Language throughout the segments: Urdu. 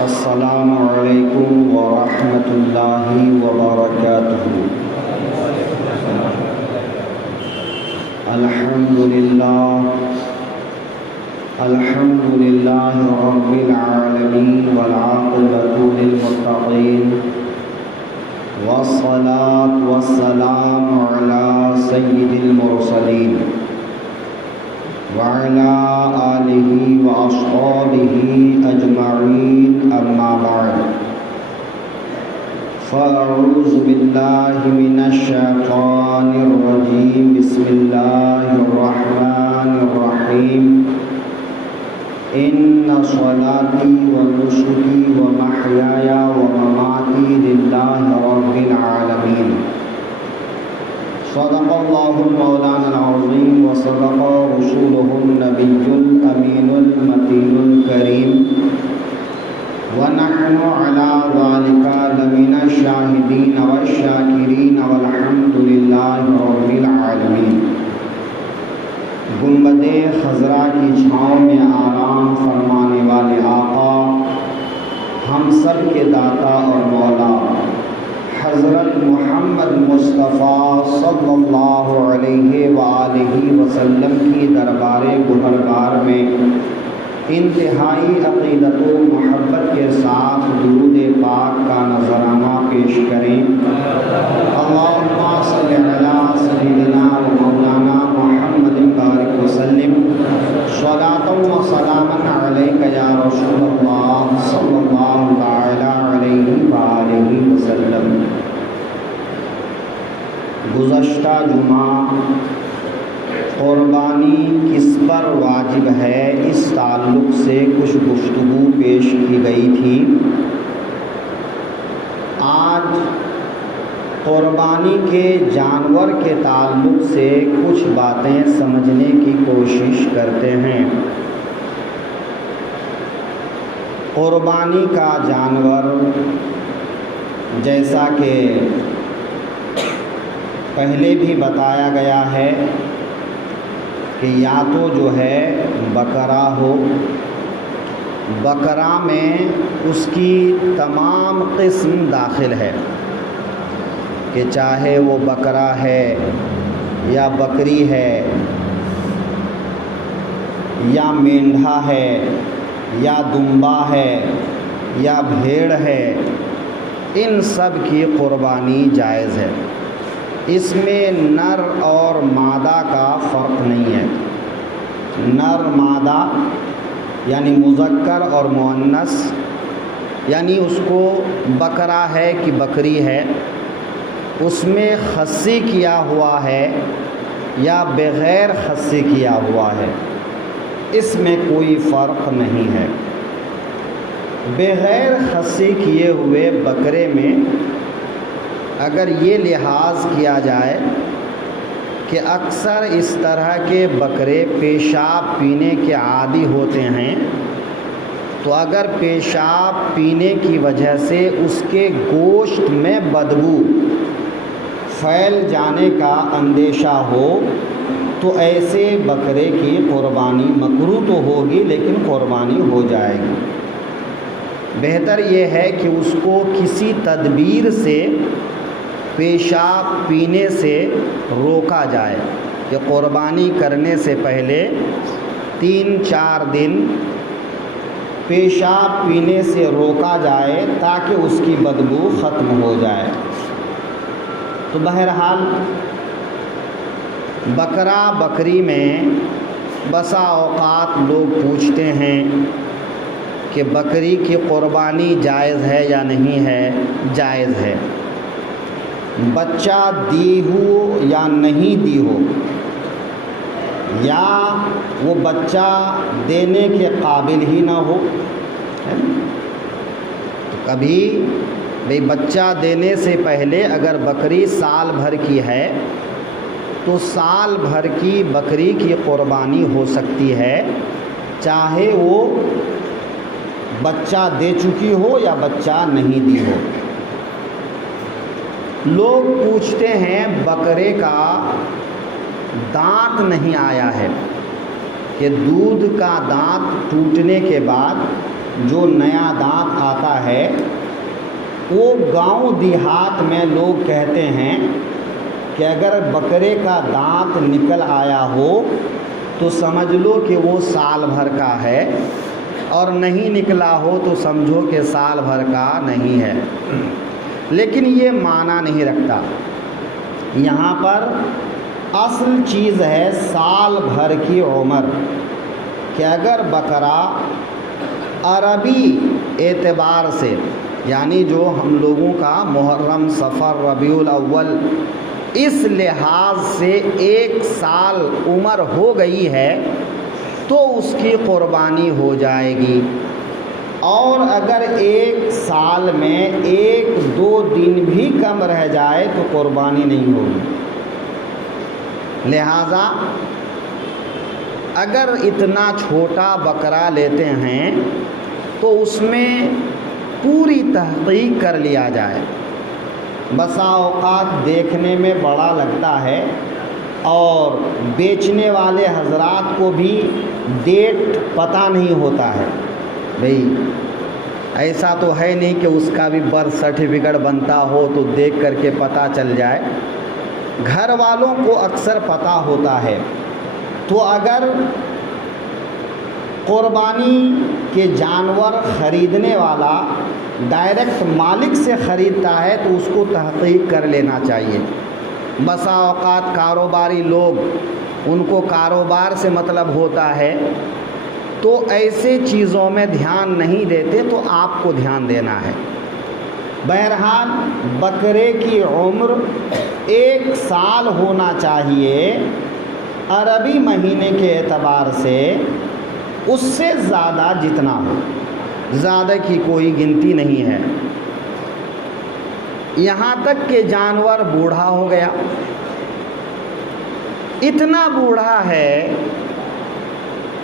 السلام علیکم ورحمۃ اللہ وبرکاتہ۔ الحمد للہ رب العالمین والعاقبۃ للمتقین والصلاة والسلام علی سید المرسلین وعلى آلہ وأصحابہ اجمعین، اما بعد فاعوذ باللہ من الشیطان الرجیم، بسم اللہ الرحمن الرحیم۔ ان صلاتی ونسکی ومحیای ومماتی للہ رب العالمین۔ صدق اللہ مولانا العظیم وصدق رسولہ النبی الامین المتین الکریم، ونحن علی ذلک لمن الشاہدین والشاکرین والحمد للہ رب العالمین۔ گنبد خضرا کی چھاؤں میں آرام فرمانے والے آقا، ہم سب کے داتا اور مولا حضرت محمد مصطفیٰ صلی اللہ علیہ وآلہ وسلم کی دربار گہربار میں انتہائی عقیدت و محبت کے ساتھ درود پاک کا نذرانہ پیش کریں۔ اللہم صلی علی سیدنا و مولانا محمد بارک وسلم، صلاۃ و سلاما علیک یا رسول اللہ صلی اللہ تعالی علیہ وآلہ وسلم۔ گزشتہ جمعہ قربانی کس پر واجب ہے، اس تعلق سے کچھ گفتگو پیش کی گئی تھی۔ آج قربانی کے جانور کے تعلق سے کچھ باتیں سمجھنے کی کوشش کرتے ہیں۔ قربانی کا جانور، جیسا کہ پہلے بھی بتایا گیا ہے کہ یا تو جو ہے بکرا ہو، بکرا میں اس کی تمام قسم داخل ہے، کہ چاہے وہ بکرا ہے یا بکری ہے یا مینڈھا ہے یا دمبا ہے یا بھیڑ ہے، ان سب کی قربانی جائز ہے۔ اس میں نر اور مادہ کا فرق نہیں ہے۔ نر مادہ یعنی مذکر اور مؤنث، یعنی اس کو بکرا ہے کہ بکری ہے، اس میں خصی کیا ہوا ہے یا بغیر خصی کیا ہوا ہے، اس میں کوئی فرق نہیں ہے۔ بغیر خصی کیے ہوئے بکرے میں اگر یہ لحاظ کیا جائے کہ اکثر اس طرح کے بکرے پیشاب پینے کے عادی ہوتے ہیں، تو اگر پیشاب پینے کی وجہ سے اس کے گوشت میں بدبو پھیل جانے کا اندیشہ ہو تو ایسے بکرے کی قربانی مکروہ تو ہوگی، لیکن قربانی ہو جائے گی۔ بہتر یہ ہے کہ اس کو کسی تدبیر سے پیشاب پینے سے روکا جائے، کہ قربانی کرنے سے پہلے 3-4 دن پیشاب پینے سے روکا جائے تاکہ اس کی بدبو ختم ہو جائے۔ تو بہرحال بکرا بکری میں بسا اوقات لوگ پوچھتے ہیں کہ بکری کی قربانی جائز ہے یا نہیں ہے؟ جائز ہے۔ بچہ دی ہو یا نہیں دی ہو، یا وہ بچہ دینے کے قابل ہی نہ ہو، تو کبھی بھئی بچہ دینے سے پہلے اگر بکری سال بھر کی ہے تو سال بھر کی بکری کی قربانی ہو سکتی ہے، چاہے وہ بچہ دے چکی ہو یا بچہ نہیں دی ہو۔ لوگ پوچھتے ہیں بکرے کا دانت نہیں آیا ہے، کہ دودھ کا دانت ٹوٹنے کے بعد جو نیا دانت آتا ہے وہ گاؤں دیہات میں لوگ کہتے ہیں کہ اگر بکرے کا دانت نکل آیا ہو تو سمجھ لو کہ وہ سال بھر کا ہے، اور نہیں نکلا ہو تو سمجھو کہ سال بھر کا نہیں ہے۔ لیکن یہ معنی نہیں رکھتا۔ یہاں پر اصل چیز ہے سال بھر کی عمر، کہ اگر بکرا عربی اعتبار سے، یعنی جو ہم لوگوں کا محرم، صفر، ربیع الاول، اس لحاظ سے 1 سال عمر ہو گئی ہے تو اس کی قربانی ہو جائے گی، اور اگر 1 سال میں 1-2 دن بھی کم رہ جائے تو قربانی نہیں ہوگی۔ لہذا اگر اتنا چھوٹا بکرا لیتے ہیں تو اس میں پوری تحقیق کر لیا جائے۔ بسا اوقات دیکھنے میں بڑا لگتا ہے اور بیچنے والے حضرات کو بھی ڈیٹ پتہ نہیں ہوتا ہے۔ بھئی ایسا تو ہے نہیں کہ اس کا بھی برتھ سرٹیفکیٹ بنتا ہو تو دیکھ کر کے پتہ چل جائے۔ گھر والوں کو اکثر پتہ ہوتا ہے، تو اگر قربانی کے جانور خریدنے والا ڈائریکٹ مالک سے خریدتا ہے تو اس کو تحقیق کر لینا چاہیے۔ بسا اوقات کاروباری لوگ، ان کو کاروبار سے مطلب ہوتا ہے تو ایسے چیزوں میں دھیان نہیں دیتے، تو آپ کو دھیان دینا ہے۔ بہرحال بکرے کی عمر 1 سال ہونا چاہیے عربی مہینے کے اعتبار سے، اس سے زیادہ جتنا ہو، زیادہ کی کوئی گنتی نہیں ہے۔ یہاں تک کہ جانور بوڑھا ہو گیا، اتنا بوڑھا ہے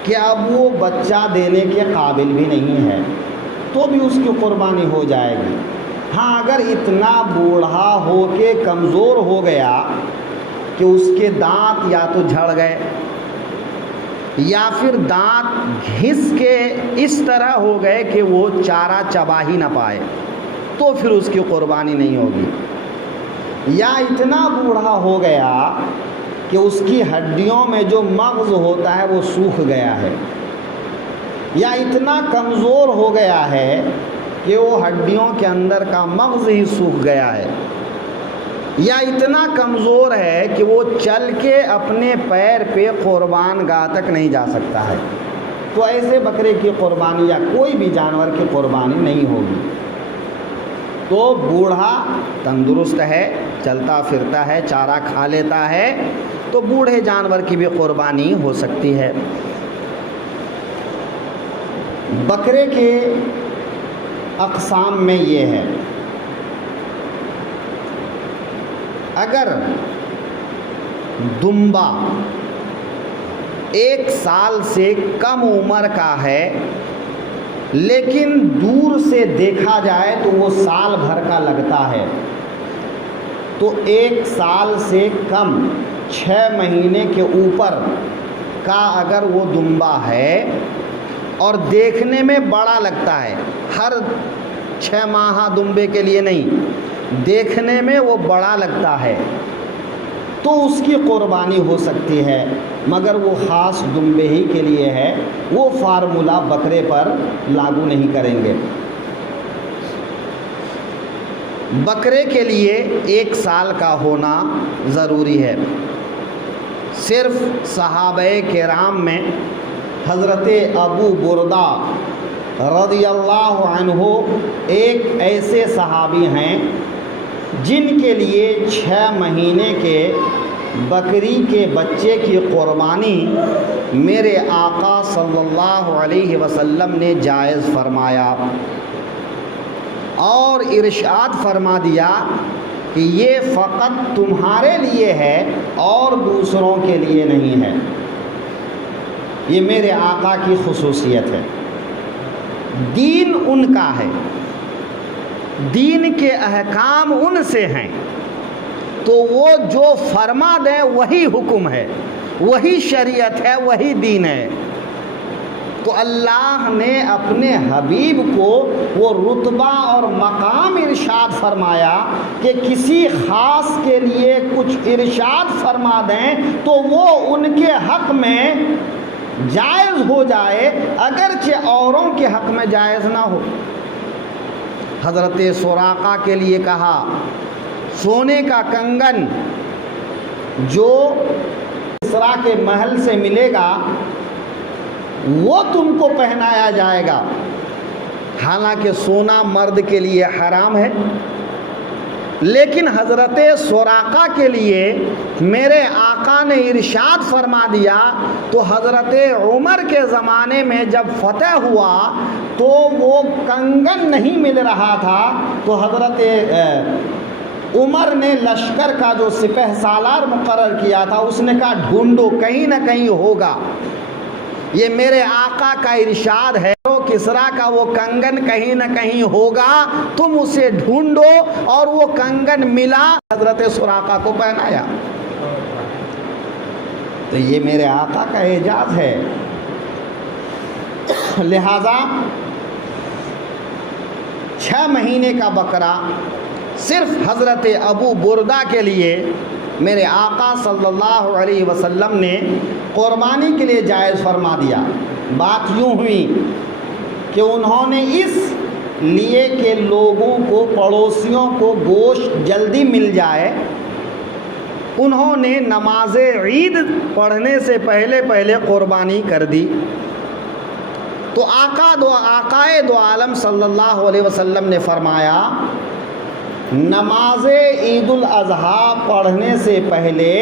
کہ اب وہ بچہ دینے کے قابل بھی نہیں ہے، تو بھی اس کی قربانی ہو جائے گی۔ ہاں اگر اتنا بوڑھا ہو کے کمزور ہو گیا کہ اس کے دانت یا تو جھڑ گئے یا پھر دانت گھس کے اس طرح ہو گئے کہ وہ چارہ چبا ہی نہ پائے، تو پھر اس کی قربانی نہیں ہوگی۔ یا اتنا بوڑھا ہو گیا کہ اس کی ہڈیوں میں جو مغز ہوتا ہے وہ سوکھ گیا ہے، یا اتنا کمزور ہو گیا ہے کہ وہ ہڈیوں کے اندر کا مغز ہی سوکھ گیا ہے، یا اتنا کمزور ہے کہ وہ چل کے اپنے پیر پہ قربان گاہ تک نہیں جا سکتا ہے، تو ایسے بکرے کی قربانی یا کوئی بھی جانور کی قربانی نہیں ہوگی۔ تو بوڑھا تندرست ہے، چلتا پھرتا ہے، چارہ کھا لیتا ہے، تو بوڑھے جانور کی بھی قربانی ہو سکتی ہے۔ بکرے کے اقسام میں یہ ہے، اگر دمبا 1 سال سے کم عمر کا ہے لیکن دور سے دیکھا جائے تو وہ سال بھر کا لگتا ہے، تو 1 سال سے کم 6 مہینے کے اوپر کا اگر وہ دمبا ہے اور دیکھنے میں بڑا لگتا ہے، ہر 6 ماہ دمبے کے لیے نہیں، دیکھنے میں وہ بڑا لگتا ہے، تو اس کی قربانی ہو سکتی ہے، مگر وہ خاص دمبے ہی کے لیے ہے، وہ فارمولہ بکرے پر لاگو نہیں کریں گے۔ بکرے کے لیے 1 سال کا ہونا ضروری ہے۔ صرف صحابہ کرام میں حضرت ابو بردہ رضی اللہ عنہ ایک ایسے صحابی ہیں جن کے لیے 6 مہینے کے بکری کے بچے کی قربانی میرے آقا صلی اللہ علیہ وسلم نے جائز فرمایا اور ارشاد فرما دیا کہ یہ فقط تمہارے لیے ہے اور دوسروں کے لیے نہیں ہے۔ یہ میرے آقا کی خصوصیت ہے، دین ان کا ہے، دین کے احکام ان سے ہیں، تو وہ جو فرما دیں وہی حکم ہے، وہی شریعت ہے، وہی دین ہے۔ تو اللہ نے اپنے حبیب کو وہ رتبہ اور مقام ارشاد فرمایا کہ کسی خاص کے لیے کچھ ارشاد فرما دیں تو وہ ان کے حق میں جائز ہو جائے، اگرچہ اوروں کے حق میں جائز نہ ہو۔ حضرت سراقہ کے لیے کہا سونے کا کنگن جو کسریٰ کے محل سے ملے گا وہ تم کو پہنایا جائے گا، حالانکہ سونا مرد کے لیے حرام ہے، لیکن حضرت سراقہ کے لیے میرے آقا نے ارشاد فرما دیا۔ تو حضرت عمر کے زمانے میں جب فتح ہوا تو وہ کنگن نہیں مل رہا تھا، تو حضرت عمر نے لشکر کا جو سپہ سالار مقرر کیا تھا اس نے کہا ڈھونڈو کہیں نہ کہیں ہوگا، یہ میرے آقا کا ارشاد ہے، کسریٰ کا وہ کنگن کہیں نہ کہیں ہوگا، تم اسے ڈھونڈو، اور وہ کنگن ملا، حضرت سراقہ کو پہنایا۔ تو یہ میرے آقا کا اعجاز ہے۔ لہذا 6 مہینے کا بکرا صرف حضرت ابو بردہ کے لیے میرے آقا صلی اللہ علیہ وسلم نے قربانی کے لیے جائز فرما دیا۔ بات یوں ہوئی کہ انہوں نے اس لیے کہ لوگوں کو، پڑوسیوں کو گوشت جلدی مل جائے، انہوں نے نماز عید پڑھنے سے پہلے قربانی کر دی۔ تو آقائے دو عالم صلی اللہ علیہ وسلم نے فرمایا نماز عید الاضحیٰ پڑھنے سے پہلے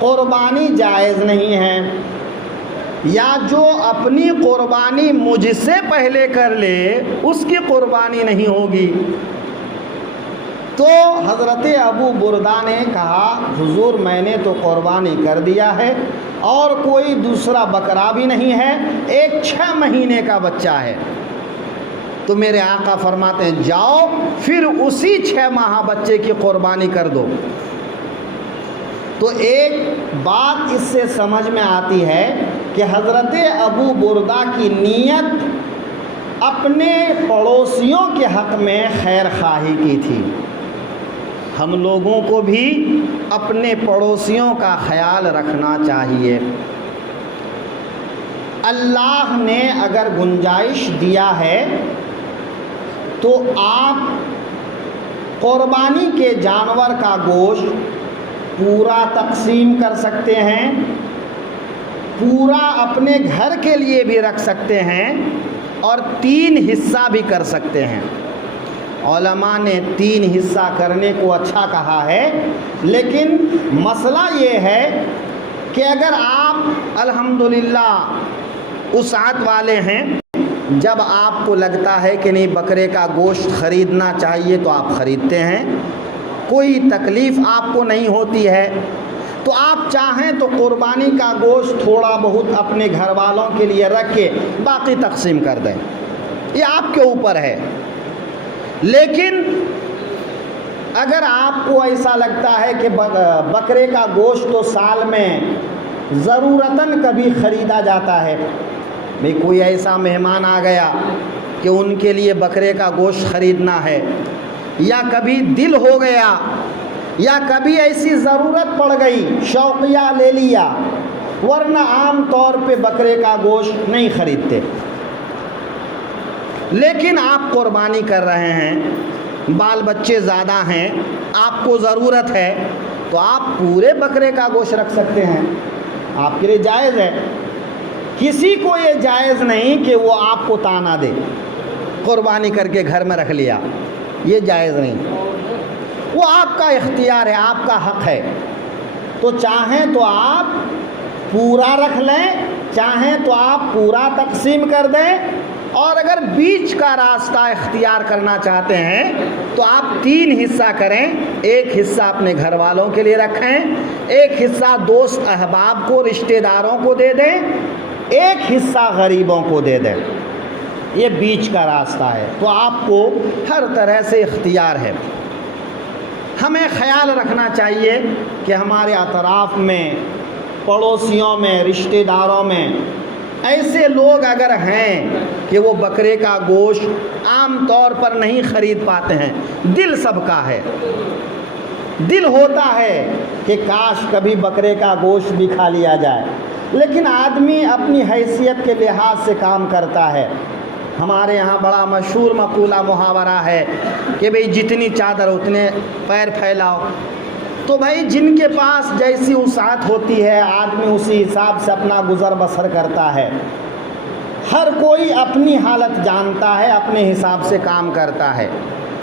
قربانی جائز نہیں ہے، یا جو اپنی قربانی مجھ سے پہلے کر لے اس کی قربانی نہیں ہوگی۔ تو حضرت ابو بردہ نے کہا حضور میں نے تو قربانی کر دیا ہے اور کوئی دوسرا بکرا بھی نہیں ہے، ایک 6 مہینے کا بچہ ہے۔ تو میرے آقا فرماتے ہیں جاؤ پھر اسی 6 ماہ بچے کی قربانی کر دو۔ تو ایک بات اس سے سمجھ میں آتی ہے کہ حضرت ابو بردہ کی نیت اپنے پڑوسیوں کے حق میں خیر خواہی کی تھی۔ ہم لوگوں کو بھی اپنے پڑوسیوں کا خیال رکھنا چاہیے۔ اللہ نے اگر گنجائش دیا ہے تو آپ قربانی کے جانور کا گوشت پورا تقسیم کر سکتے ہیں، پورا اپنے گھر کے لیے بھی رکھ سکتے ہیں، اور 3 حصہ بھی کر سکتے ہیں۔ علماء نے 3 حصہ کرنے کو اچھا کہا ہے، لیکن مسئلہ یہ ہے کہ اگر آپ الحمدللہ وسعت والے ہیں، جب آپ کو لگتا ہے کہ نہیں بکرے کا گوشت خریدنا چاہیے تو آپ خریدتے ہیں، کوئی تکلیف آپ کو نہیں ہوتی ہے، تو آپ چاہیں تو قربانی کا گوشت تھوڑا بہت اپنے گھر والوں کے لیے رکھ کے باقی تقسیم کر دیں، یہ آپ کے اوپر ہے۔ لیکن اگر آپ کو ایسا لگتا ہے کہ بکرے کا گوشت تو سال میں ضرورتاً کبھی خریدا جاتا ہے، بھئی کوئی ایسا مہمان آ گیا کہ ان کے لیے بکرے کا گوشت خریدنا ہے، یا کبھی دل ہو گیا، یا کبھی ایسی ضرورت پڑ گئی شوقیہ لے لیا، ورنہ عام طور پہ بکرے کا گوشت نہیں خریدتے۔ لیکن آپ قربانی کر رہے ہیں، بال بچے زیادہ ہیں، آپ کو ضرورت ہے، تو آپ پورے بکرے کا گوشت رکھ سکتے ہیں، آپ کے لیے جائز ہے۔ کسی کو یہ جائز نہیں کہ وہ آپ کو تانا دے قربانی کر کے گھر میں رکھ لیا، یہ جائز نہیں، وہ آپ کا اختیار ہے، آپ کا حق ہے۔ تو چاہیں تو آپ پورا رکھ لیں، چاہیں تو آپ پورا تقسیم کر دیں، اور اگر بیچ کا راستہ اختیار کرنا چاہتے ہیں تو آپ 3 حصہ کریں، ایک حصہ اپنے گھر والوں کے لیے رکھیں، ایک حصہ دوست احباب کو، رشتہ داروں کو دے دیں، ایک حصہ غریبوں کو دے دیں، یہ بیچ کا راستہ ہے۔ تو آپ کو ہر طرح سے اختیار ہے۔ ہمیں خیال رکھنا چاہیے کہ ہمارے اطراف میں، پڑوسیوں میں، رشتہ داروں میں ایسے لوگ اگر ہیں کہ وہ بکرے کا گوشت عام طور پر نہیں خرید پاتے ہیں، دل سب کا ہے، دل ہوتا ہے کہ کاش کبھی بکرے کا گوشت بھی کھا لیا جائے، لیکن آدمی اپنی حیثیت کے لحاظ سے کام کرتا ہے۔ ہمارے یہاں بڑا مشہور مقولہ محاورہ ہے کہ بھئی جتنی چادر اتنے پیر پھیلاؤ۔ تو بھائی جن کے پاس جیسی وسعت ہوتی ہے آدمی اسی حساب سے اپنا گزر بسر کرتا ہے۔ ہر کوئی اپنی حالت جانتا ہے، اپنے حساب سے کام کرتا ہے۔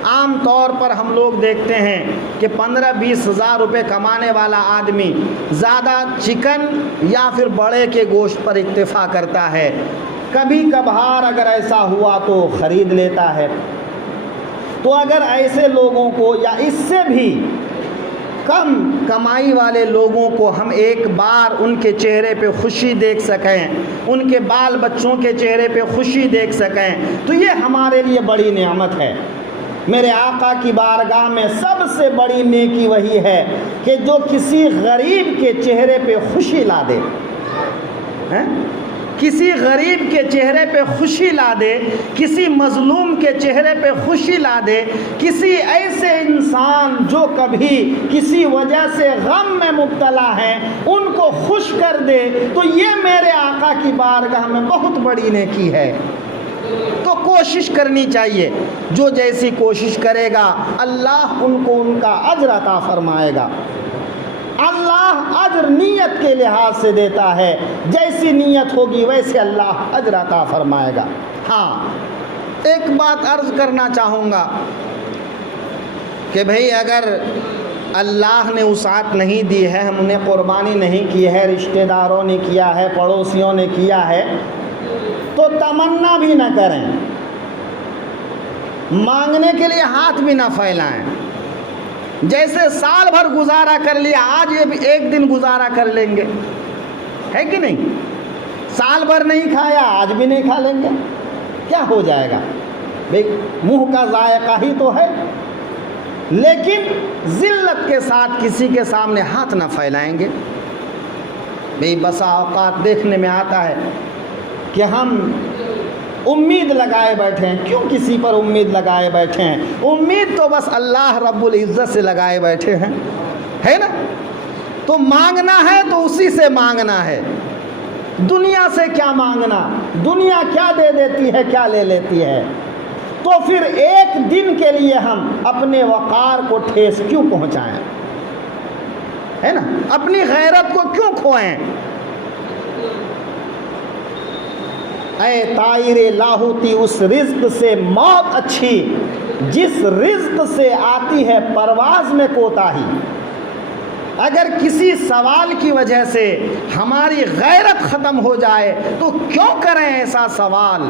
عام طور پر ہم لوگ دیکھتے ہیں کہ 15-20 ہزار روپے کمانے والا آدمی زیادہ چکن یا پھر بڑے کے گوشت پر اکتفا کرتا ہے، کبھی کبھار اگر ایسا ہوا تو خرید لیتا ہے۔ تو اگر ایسے لوگوں کو یا اس سے بھی کم کمائی والے لوگوں کو ہم ایک بار ان کے چہرے پہ خوشی دیکھ سکیں، ان کے بال بچوں کے چہرے پہ خوشی دیکھ سکیں، تو یہ ہمارے لیے بڑی نعمت ہے۔ میرے آقا کی بارگاہ میں سب سے بڑی نیکی وہی ہے کہ جو کسی غریب کے چہرے پہ خوشی لا دے، کسی غریب کے چہرے پہ خوشی لا دے، کسی مظلوم کے چہرے پہ خوشی لا دے، کسی ایسے انسان جو کبھی کسی وجہ سے غم میں مبتلا ہیں ان کو خوش کر دے، تو یہ میرے آقا کی بارگاہ میں بہت بڑی نیکی ہے۔ تو کوشش کرنی چاہیے، جو جیسی کوشش کرے گا اللہ ان کو ان کا اجر عطا فرمائے گا۔ اللہ اجر نیت کے لحاظ سے دیتا ہے، جیسی نیت ہوگی ویسے اللہ اجر عطا فرمائے گا۔ ہاں ایک بات عرض کرنا چاہوں گا کہ بھئی اگر اللہ نے وسعت نہیں دی ہے، ہم نے قربانی نہیں کی ہے، رشتہ داروں نے کیا ہے، پڑوسیوں نے کیا ہے، تو تمنا بھی نہ کریں، مانگنے کے لیے ہاتھ بھی نہ پھیلائیں۔ جیسے سال بھر گزارا کر لیا، آج یہ بھی ایک دن گزارا کر لیں گے، ہے کہ نہیں؟ سال بھر نہیں کھایا، آج بھی نہیں کھا لیں گے، کیا ہو جائے گا؟ بھئی منہ کا ذائقہ ہی تو ہے۔ لیکن ذلت کے ساتھ کسی کے سامنے ہاتھ نہ پھیلائیں گے۔ بھئی بسا اوقات دیکھنے میں آتا ہے کہ ہم امید لگائے بیٹھے ہیں۔ کیوں کسی پر امید لگائے بیٹھے ہیں؟ امید تو بس اللہ رب العزت سے لگائے بیٹھے ہیں، ہے نا؟ تو مانگنا ہے تو اسی سے مانگنا ہے، دنیا سے کیا مانگنا؟ دنیا کیا دے دیتی ہے، کیا لے لیتی ہے؟ تو پھر ایک دن کے لیے ہم اپنے وقار کو ٹھیس کیوں پہنچائیں، ہے نا؟ اپنی غیرت کو کیوں کھوئیں؟ اے طائر لاہوتی، اس رزق سے موت اچھی جس رزق سے آتی ہے پرواز میں کوتاہی۔ اگر کسی سوال کی وجہ سے ہماری غیرت ختم ہو جائے تو کیوں کریں ایسا سوال؟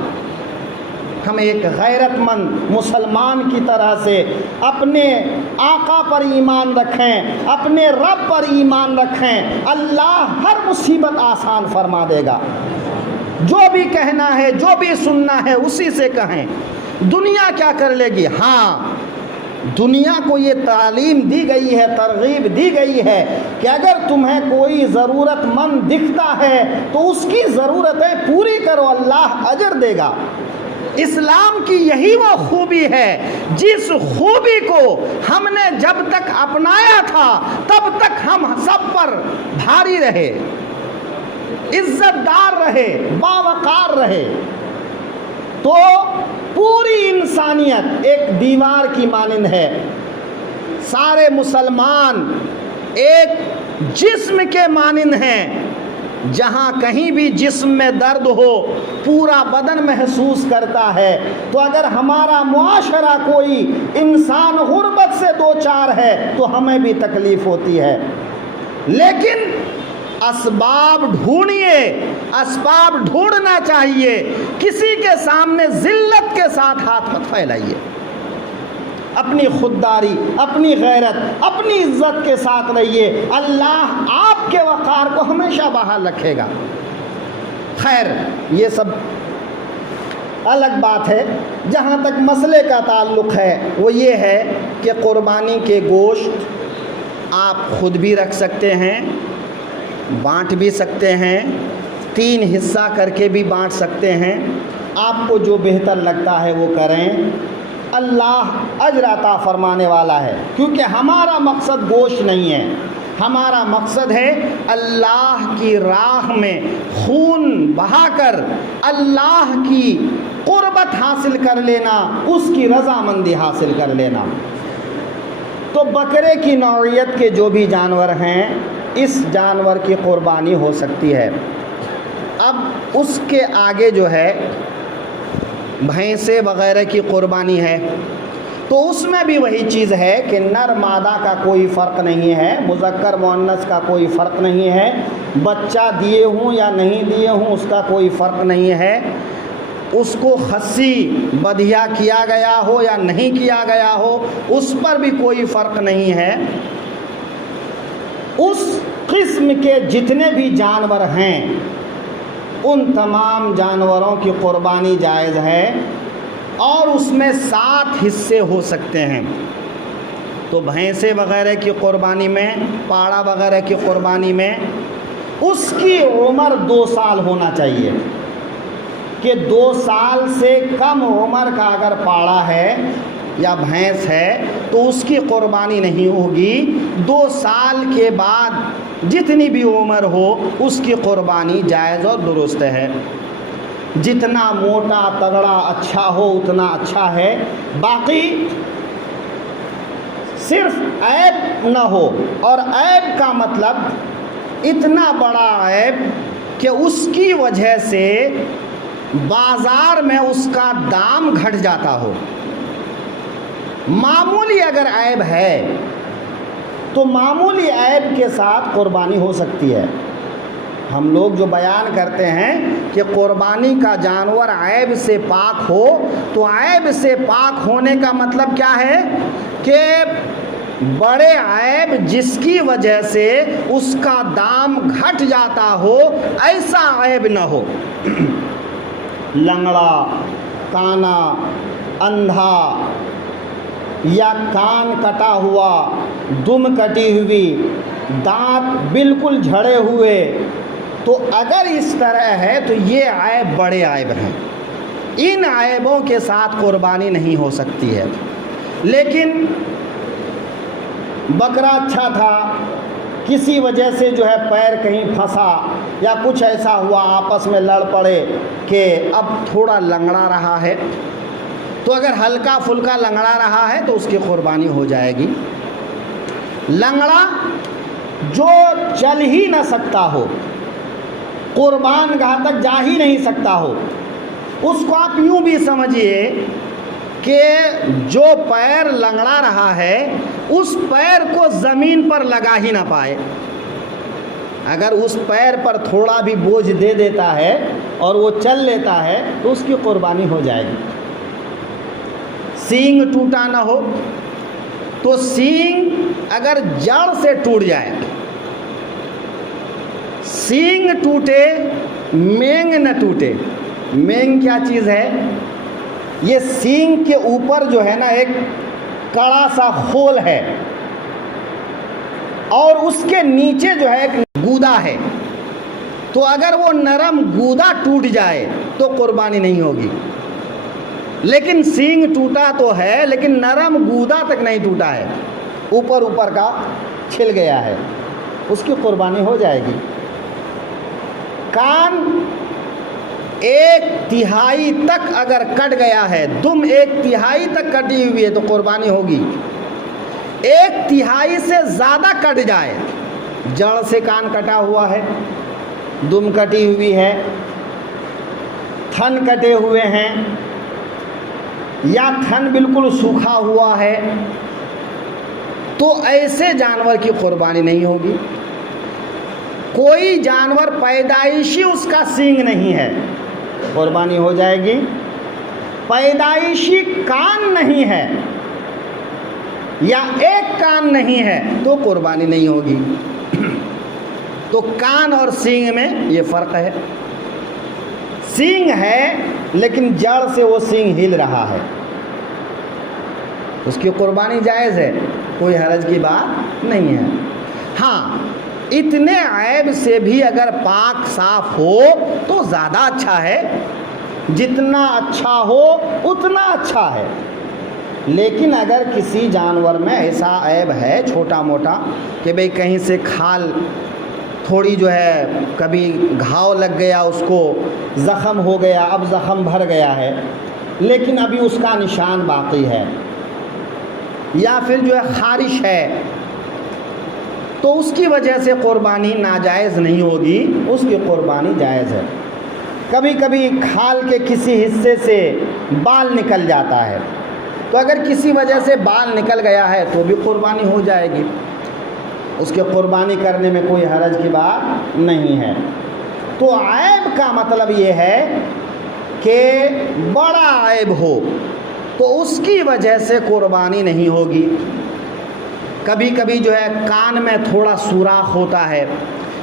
ہم ایک غیرت مند مسلمان کی طرح سے اپنے آقا پر ایمان رکھیں، اپنے رب پر ایمان رکھیں، اللہ ہر مصیبت آسان فرما دے گا۔ جو بھی کہنا ہے، جو بھی سننا ہے اسی سے کہیں۔ دنیا کیا کر لے گی؟ ہاں دنیا کو یہ تعلیم دی گئی ہے، ترغیب دی گئی ہے کہ اگر تمہیں کوئی ضرورت مند دکھتا ہے تو اس کی ضرورتیں پوری کرو، اللہ اجر دے گا۔ اسلام کی یہی وہ خوبی ہے جس خوبی کو ہم نے جب تک اپنایا تھا تب تک ہم سب پر بھاری رہے، عزت دار رہے، باوقار رہے۔ تو پوری انسانیت ایک دیوار کی مانند ہے، سارے مسلمان ایک جسم کے مانند ہیں، جہاں کہیں بھی جسم میں درد ہو پورا بدن محسوس کرتا ہے۔ تو اگر ہمارا معاشرہ کوئی انسان غربت سے دو چار ہے تو ہمیں بھی تکلیف ہوتی ہے، لیکن اسباب ڈھونڈیے، اسباب ڈھونڈنا چاہیے، کسی کے سامنے ذلت کے ساتھ ہاتھ مت پھیلائیے، اپنی خودداری، اپنی غیرت، اپنی عزت کے ساتھ رہیے، اللہ آپ کے وقار کو ہمیشہ بحال رکھے گا۔ خیر یہ سب الگ بات ہے، جہاں تک مسئلے کا تعلق ہے وہ یہ ہے کہ قربانی کے گوشت آپ خود بھی رکھ سکتے ہیں، بانٹ بھی سکتے ہیں، 3 حصہ کر کے بھی بانٹ سکتے ہیں، آپ کو جو بہتر لگتا ہے وہ کریں، اللہ اجر عطا فرمانے والا ہے، کیونکہ ہمارا مقصد گوشت نہیں ہے، ہمارا مقصد ہے اللہ کی راہ میں خون بہا کر اللہ کی قربت حاصل کر لینا، اس کی رضامندی حاصل کر لینا۔ تو بکرے کی نوعیت کے جو بھی جانور ہیں اس جانور کی قربانی ہو سکتی ہے۔ اب اس کے آگے جو ہے بھینسیں وغیرہ کی قربانی ہے، تو اس میں بھی وہی چیز ہے کہ نر مادہ کا کوئی فرق نہیں ہے، مذکر مؤنث کا کوئی فرق نہیں ہے، بچہ دیے ہوں یا نہیں دیے ہوں اس کا کوئی فرق نہیں ہے، اس کو خصی بدھیا کیا گیا ہو یا نہیں کیا گیا ہو اس پر بھی کوئی فرق نہیں ہے۔ اس قسم کے جتنے بھی جانور ہیں ان تمام جانوروں کی قربانی جائز ہے، اور اس میں 7 حصے ہو سکتے ہیں۔ تو بھینسیں وغیرہ کی قربانی میں، پاڑا وغیرہ کی قربانی میں اس کی عمر 2 سال ہونا چاہیے، کہ 2 سال سے کم عمر کا اگر پاڑا ہے یا بھینس ہے تو اس کی قربانی نہیں ہوگی۔ 2 سال کے بعد جتنی بھی عمر ہو اس کی قربانی جائز اور درست ہے۔ جتنا موٹا تگڑا اچھا ہو اتنا اچھا ہے، باقی صرف عیب نہ ہو، اور عیب کا مطلب اتنا بڑا عیب کہ اس کی وجہ سے بازار میں اس کا دام گھٹ جاتا ہو۔ معمولی اگر عیب ہے تو معمولی عیب کے ساتھ قربانی ہو سکتی ہے۔ ہم لوگ جو بیان کرتے ہیں کہ قربانی کا جانور عیب سے پاک ہو، تو عیب سے پاک ہونے کا مطلب کیا ہے کہ بڑے عیب جس کی وجہ سے اس کا دام گھٹ جاتا ہو ایسا عیب نہ ہو۔ لنگڑا، کانا، اندھا یا کان کٹا ہوا، دم کٹی ہوئی، دانت بالکل جھڑے ہوئے، تو اگر اس طرح ہے تو یہ عیب بڑے عیب ہیں، ان عیبوں کے ساتھ قربانی نہیں ہو سکتی ہے۔ لیکن بکرا اچھا تھا، کسی وجہ سے جو ہے پیر کہیں پھنسا یا کچھ ایسا ہوا، آپس میں لڑ پڑے کہ اب تھوڑا لنگڑا رہا ہے، تو اگر ہلکا پھلکا لنگڑا رہا ہے تو اس کی قربانی ہو جائے گی۔ لنگڑا جو چل ہی نہ سکتا ہو، قربان گاہ تک جا ہی نہیں سکتا ہو، اس کو آپ یوں بھی سمجھیے کہ جو پیر لنگڑا رہا ہے اس پیر کو زمین پر لگا ہی نہ پائے، اگر اس پیر پر تھوڑا بھی بوجھ دے دیتا ہے اور وہ چل لیتا ہے تو اس کی قربانی ہو جائے گی۔ سینگ ٹوٹا نہ ہو، تو سینگ اگر جڑ سے ٹوٹ جائے، سینگ ٹوٹے مینگ نہ ٹوٹے۔ مینگ کیا چیز ہے؟ یہ سینگ کے اوپر جو ہے نا ایک کڑا سا خول ہے، اور اس کے نیچے جو ہے ایک گودا ہے، تو اگر وہ نرم گودا ٹوٹ جائے تو قربانی نہیں ہوگی۔ لیکن سینگ ٹوٹا تو ہے لیکن نرم گودا تک نہیں ٹوٹا ہے، اوپر کا چھل گیا ہے، اس کی قربانی ہو جائے گی۔ کان 1/3 تک اگر کٹ گیا ہے، دم 1/3 تک کٹی ہوئی ہے تو قربانی ہوگی۔ 1/3 سے زیادہ کٹ جائے، جڑ سے کان کٹا ہوا ہے، دم کٹی ہوئی ہے، تھن کٹے ہوئے ہیں، یا تھن بالکل سوکھا ہوا ہے، تو ایسے جانور کی قربانی نہیں ہوگی۔ کوئی جانور پیدائشی اس کا سینگ نہیں ہے، قربانی ہو جائے گی۔ پیدائشی کان نہیں ہے یا ایک کان نہیں ہے تو قربانی نہیں ہوگی۔ تو کان اور سینگ میں یہ فرق ہے، سینگ ہے لیکن جڑ سے وہ سینگ ہل رہا ہے، اس کی قربانی جائز ہے، کوئی حرج کی بات نہیں ہے۔ ہاں اتنے عیب سے بھی اگر پاک صاف ہو تو زیادہ اچھا ہے، جتنا اچھا ہو اتنا اچھا ہے۔ لیکن اگر کسی جانور میں ایسا عیب ہے چھوٹا موٹا کہ بھئی کہیں سے کھال تھوڑی جو ہے کبھی گھاؤ لگ گیا، اس کو زخم ہو گیا، اب زخم بھر گیا ہے لیکن ابھی اس کا نشان باقی ہے، یا پھر جو ہے خارش ہے، تو اس کی وجہ سے قربانی ناجائز نہیں ہوگی، اس کی قربانی جائز ہے۔ کبھی کبھی کھال کے کسی حصے سے بال نکل جاتا ہے، تو اگر کسی وجہ سے بال نکل گیا ہے تو بھی قربانی ہو جائے گی، اس کے قربانی کرنے میں کوئی حرج کی بات نہیں ہے۔ تو عیب کا مطلب یہ ہے کہ بڑا عیب ہو تو اس کی وجہ سے قربانی نہیں ہوگی۔ کبھی کبھی جو ہے کان میں تھوڑا سوراخ ہوتا ہے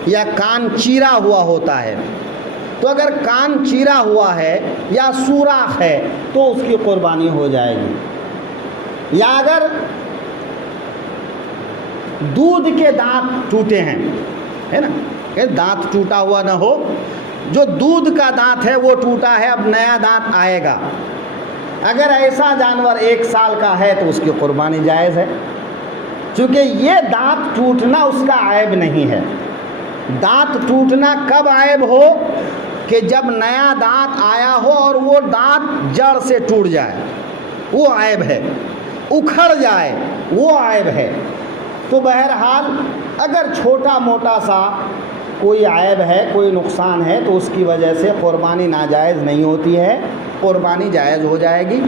یا کان چیرا ہوا ہوتا ہے، تو اگر کان چیرا ہوا ہے یا سوراخ ہے تو اس کی قربانی ہو جائے گی۔ یا اگر دودھ کے دانت ٹوٹے ہیں، ہے نا، کہ دانت ٹوٹا ہوا نہ ہو، جو دودھ کا دانت ہے وہ ٹوٹا ہے، اب نیا دانت آئے گا، اگر ایسا جانور 1 سال کا ہے تو اس کی قربانی جائز ہے، چونکہ یہ دانت ٹوٹنا اس کا عیب نہیں ہے۔ دانت ٹوٹنا کب عیب ہو؟ کہ جب نیا دانت آیا ہو اور وہ دانت جڑ سے ٹوٹ جائے، وہ عیب ہے، اکھڑ جائے، وہ عیب ہے۔ تو بہرحال اگر چھوٹا موٹا سا کوئی عیب ہے، کوئی نقصان ہے، تو اس کی وجہ سے قربانی ناجائز نہیں ہوتی ہے، قربانی جائز ہو جائے گی۔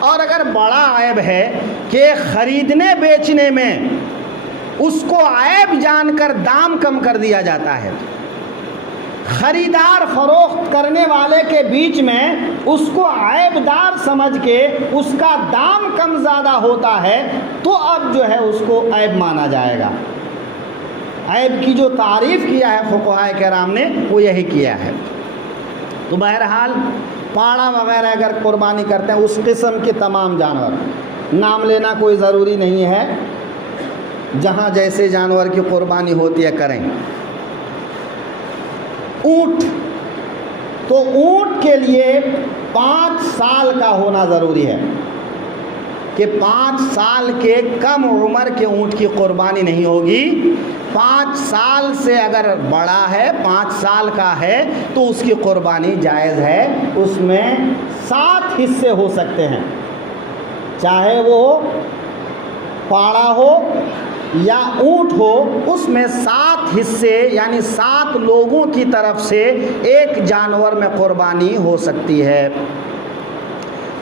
اور اگر بڑا عیب ہے کہ خریدنے بیچنے میں اس کو عیب جان کر دام کم کر دیا جاتا ہے، خریدار فروخت کرنے والے کے بیچ میں اس کو عیب دار سمجھ کے اس کا دام کم زیادہ ہوتا ہے، تو اب جو ہے اس کو عیب مانا جائے گا۔ عیب کی جو تعریف کیا ہے فقہائے کرام نے وہ یہی کیا ہے۔ تو بہرحال پاڑا وغیرہ اگر قربانی کرتے ہیں، اس قسم کے تمام جانور، نام لینا کوئی ضروری نہیں ہے، جہاں جیسے جانور کی قربانی ہوتی ہے کریں۔ اونٹ، تو اونٹ کے لیے 5 سال کا ہونا ضروری ہے، کہ 5 سال کے کم عمر کے اونٹ کی قربانی نہیں ہوگی۔ 5 سال سے اگر بڑا ہے، 5 سال کا ہے، تو اس کی قربانی جائز ہے۔ اس میں 7 حصے ہو سکتے ہیں، چاہے وہ پاڑا ہو یا اونٹ ہو، اس میں 7 حصے یعنی 7 لوگوں کی طرف سے ایک جانور میں قربانی ہو سکتی ہے۔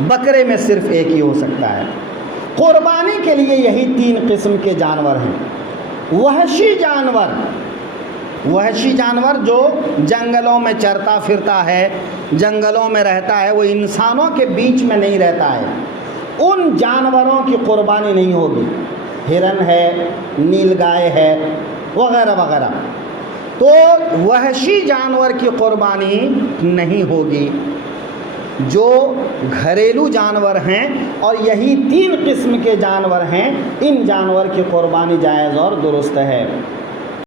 بکرے میں صرف ایک ہی ہو سکتا ہے۔ قربانی کے لیے یہی 3 قسم کے جانور ہیں۔ وحشی جانور، وحشی جانور جو جنگلوں میں چرتا پھرتا ہے، جنگلوں میں رہتا ہے، وہ انسانوں کے بیچ میں نہیں رہتا ہے، ان جانوروں کی قربانی نہیں ہوگی۔ ہرن ہے، نیل گائے ہے، وغیرہ وغیرہ، تو وحشی جانور کی قربانی نہیں ہوگی۔ جو گھریلو جانور ہیں اور یہی 3 قسم کے جانور ہیں، ان جانور کی قربانی جائز اور درست ہے۔